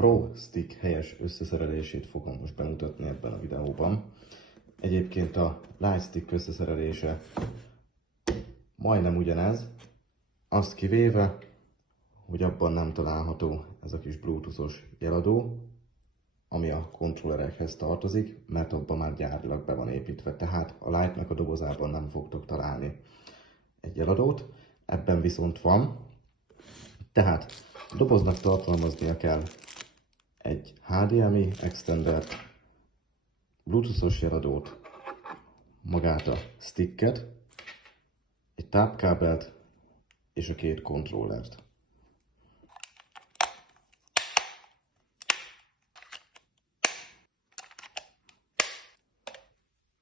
Pro Stick helyes összeszerelését fogom most bemutatni ebben a videóban. Egyébként a Lightstick összeszerelése majdnem ugyanez, azt kivéve, hogy abban nem található ez a kis bluetoothos jeladó, ami a kontrollerekhez tartozik, mert abban már gyárilag be van építve, tehát a Lite-nak a dobozában nem fogtok találni egy jeladót, ebben viszont van. Tehát a doboznak tartalmaznia kell egy HDMI extendert, bluetoothos jeladót, magát a sticket, egy tápkábelt és a két kontrollert.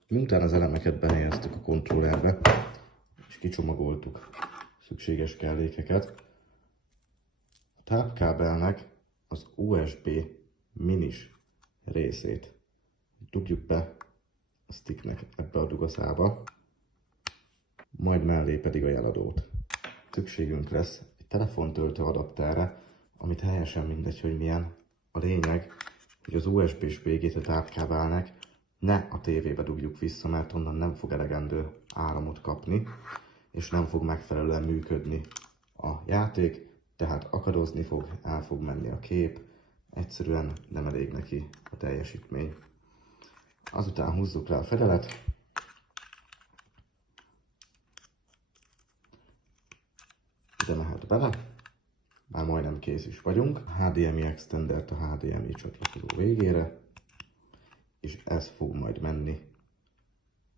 Miután az elemeket behelyeztük a kontrollerbe, és kicsomagoltuk szükséges kellékeket, a tápkábelnek az USB minis részét dugjuk be a sticknek ebbe a dugaszába, majd mellé pedig a jeladót. Szükségünk lesz egy telefontöltő adapterre, amit teljesen mindegy, hogy milyen. A lényeg, hogy az USB-s végét a tápkábelnek ne a tévébe dugjuk vissza, mert onnan nem fog elegendő áramot kapni, és nem fog megfelelően működni a játék, tehát akadozni fog, el fog menni a kép, egyszerűen nem elég neki a teljesítmény. Azután húzzuk le a fedelet, ide mehet bele, már majdnem kész is vagyunk. HDMI extendert a HDMI csatlakozó végére, és ez fog majd menni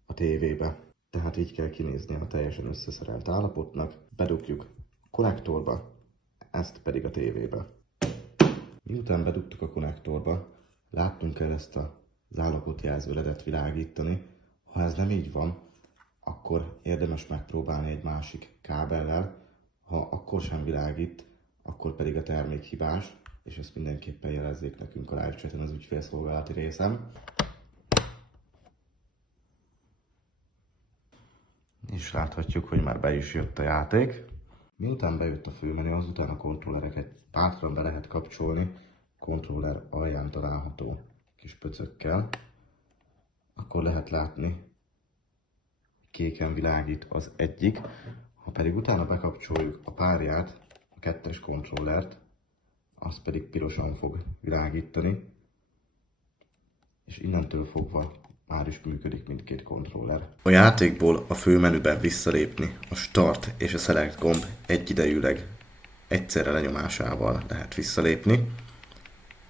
a tévébe. Tehát így kell kinézni a teljesen összeszerelt állapotnak. Bedugjuk a konnektorba, ezt pedig a tévébe. Miután bedugtuk a konnektorba, látnunk kell ezt az állapotjelző ledet világítani. Ha ez nem így van, akkor érdemes megpróbálni egy másik kábellel. Ha akkor sem világít, akkor pedig a termék hibás, és ezt mindenképpen jelezzék nekünk a live chaten az ügyfélszolgálati részem. És láthatjuk, hogy már be is jött a játék. Miután bejött a főmenü, azután a kontrollereket bátran be lehet kapcsolni, kontroller alján található kis pöcökkel. Akkor lehet látni, kéken világít az egyik, ha pedig utána bekapcsoljuk a párját, a kettes kontrollert, az pedig pirosan fog világítani, és innentől fogva már is működik mindkét kontroller. A játékból a főmenüben visszalépni a Start és a Select gomb egyidejűleg egyszerre lenyomásával lehet visszalépni.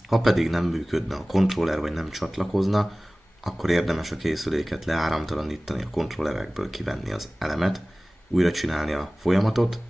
Ha pedig nem működne a kontroller vagy nem csatlakozna, akkor érdemes a készüléket leáramtalanítani, a kontrollerekből kivenni az elemet, újra csinálni a folyamatot,